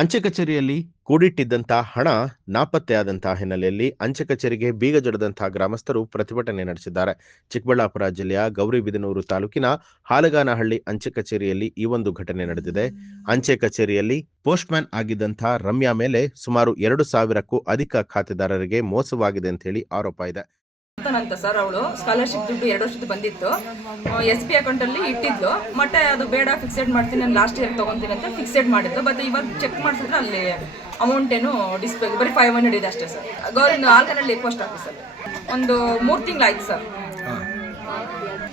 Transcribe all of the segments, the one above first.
ಅಂಚೆ ಕಚೇರಿಯಲ್ಲಿ ಕೂಡಿಟ್ಟಿದ್ದಂಥ ಹಣ ನಾಪತ್ತೆಯಾದಂತಹ ಹಿನ್ನೆಲೆಯಲ್ಲಿ ಅಂಚೆ ಕಚೇರಿಗೆ ಬೀಗ ಜಡಿದಂತಹ ಗ್ರಾಮಸ್ಥರು ಪ್ರತಿಭಟನೆ ನಡೆಸಿದ್ದಾರೆ. ಚಿಕ್ಕಬಳ್ಳಾಪುರ ಜಿಲ್ಲೆಯ ಗೌರಿಬಿದನೂರು ತಾಲೂಕಿನ ಹಾಲಗಾನಹಳ್ಳಿ ಅಂಚೆ ಕಚೇರಿಯಲ್ಲಿ ಈ ಒಂದು ಘಟನೆ ನಡೆದಿದೆ. ಅಂಚೆ ಕಚೇರಿಯಲ್ಲಿ ಪೋಸ್ಟ್ಮ್ಯಾನ್ ಆಗಿದ್ದಂಥ ರಮ್ಯಾ ಮೇಲೆ ಸುಮಾರು 2,000ಕ್ಕೂ ಅಧಿಕ ಖಾತೆದಾರರಿಗೆ ಮೋಸವಾಗಿದೆ ಅಂತ ಹೇಳಿ ಆರೋಪ ಇದೆ. ಅಂತ ಸರ್, ಅವಳು ಸ್ಕಾಲರ್ಶಿಪ್ ದುಡ್ಡು 2 ವರ್ಷದ್ದು ಬಂದಿತ್ತು, SB ಅಕೌಂಟ್ ಅಲ್ಲಿ ಇಟ್ಟಿದ್ಲು. ಮತ್ತೆ ಅದು ಬೇಡ, ಫಿಕ್ಸೆಡ್ ಮಾಡ್ತೀನಿ, ನಾನು ಲಾಸ್ಟ್ ಇಯರ್ ತಗೊಂತೀನಿ ಅಂತ ಫಿಕ್ಸೆಡ್ ಮಾಡಿದ್ದು. ಬಟ್ ಇವಾಗ ಚೆಕ್ ಮಾಡಿಸಿದ್ರೆ ಅಲ್ಲಿ ಅಮೌಂಟ್ ಏನು ಡಿಸ್ಪ್ಲೇ ಬರೀ 500 ಇದೆ ಅಷ್ಟೇ ಸರ್. ಹಾಲಗಾನಹಳ್ಳಿ ಪೋಸ್ಟ್ ಆಫೀಸಲ್ಲಿ ಒಂದು 3 ತಿಂಗಳಾಯ್ತು ಸರ್.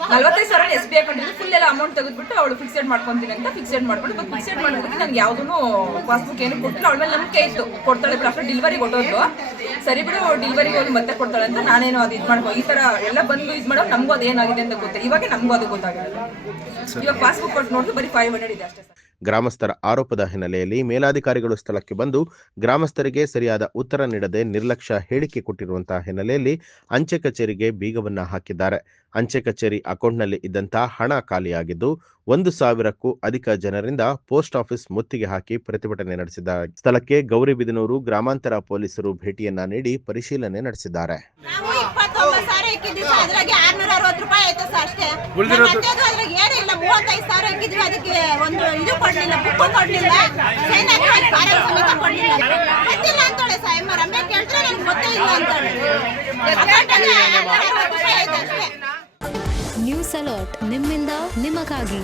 45,000 SB ಅಕೌಂಟ್ ಇದೆ, ಫುಲ್ ಎಲ್ಲ ಅಮೌಂಟ್ ತೆಗೆದ್ಬಿಟ್ಟು ಅವಳು ಫಿಕ್ಸೆಡ್ ಮಾಡ್ಕೊಂತೀನಿ ಅಂತ ಫಿಕ್ಸೆಡ್ ಮಾಡ್ಕೊಂಡು, ಬಟ್ ಫಿಕ್ಸೆಡ್ ಮಾಡೋದಕ್ಕೆ ನನಗೆ ಯಾವುದೂ ಪಾಸ್ಬುಕ್ ಏನು ಕೊಟ್ಟಿಲ್ಲ. ಅವಳ ಮೇಲೆ ನಂಬಿಕೆ ಇತ್ತು, ಕೊಡ್ತಾಳೆ. ಆಫ್ಟರ್ ಡೆಲಿವರಿಗೆ ಹೊಟ್ಟೋದು, ಸರಿ ಬಿಡು ಡೆಲಿವರಿಗೆ ಹೋಗಿ ಮತ್ತೆ ಕೊಡ್ತಾಳೆ ಅಂತ ನಾನೇನು ಅದು ಇದು ಮಾಡ್ಕೊ ಈ ಥರ ಎಲ್ಲ ಬಂದು ಇದು ಮಾಡೋ ನಮಗೂ ಅದು ಏನಾಗಿದೆ ಅಂತ ಗೊತ್ತೆ. ಇವಾಗ ನಮಗೂ ಅದು ಗೊತ್ತಾಗಿಲ್ಲ. ಇವಾಗ ಪಾಸ್ಬುಕ್ ಕೊಟ್ಟು ನೋಡಿದ್ರೆ ಬರೀ 500 ಇದೆ ಅಷ್ಟೇ ಸರ್. ಗ್ರಾಮಸ್ಥರ ಆರೋಪದ ಹಿನ್ನೆಲೆಯಲ್ಲಿ ಮೇಲಾಧಿಕಾರಿಗಳು ಸ್ಥಳಕ್ಕೆ ಬಂದು ಗ್ರಾಮಸ್ಥರಿಗೆ ಸರಿಯಾದ ಉತ್ತರ ನೀಡದೆ ನಿರ್ಲಕ್ಷ್ಯ ಹೇಳಿಕೆ ಕೊಟ್ಟಿರುವಂತಹ ಹಿನ್ನೆಲೆಯಲ್ಲಿ ಅಂಚೆ ಕಚೇರಿಗೆ ಬೀಗವನ್ನ ಹಾಕಿದ್ದಾರೆ. ಅಂಚೆ ಕಚೇರಿ ಅಕೌಂಟ್ನಲ್ಲಿ ಇದ್ದಂಥ ಹಣ ಖಾಲಿಯಾಗಿದ್ದು 1,000ಕ್ಕೂ ಅಧಿಕ ಜನರಿಂದ ಪೋಸ್ಟ್ ಆಫೀಸ್ ಮುತ್ತಿಗೆ ಹಾಕಿ ಪ್ರತಿಭಟನೆ ನಡೆಸಿದ ಸ್ಥಳಕ್ಕೆ ಗೌರಿಬಿದನೂರು ಗ್ರಾಮಾಂತರ ಪೊಲೀಸರು ಭೇಟಿಯನ್ನ ನೀಡಿ ಪರಿಶೀಲನೆ ನಡೆಸಿದ್ದಾರೆ. ನ್ಯೂಸ್ ಅಲರ್ಟ್, ನಿಮ್ಮಿಂದ ನಿಮಗಾಗಿ.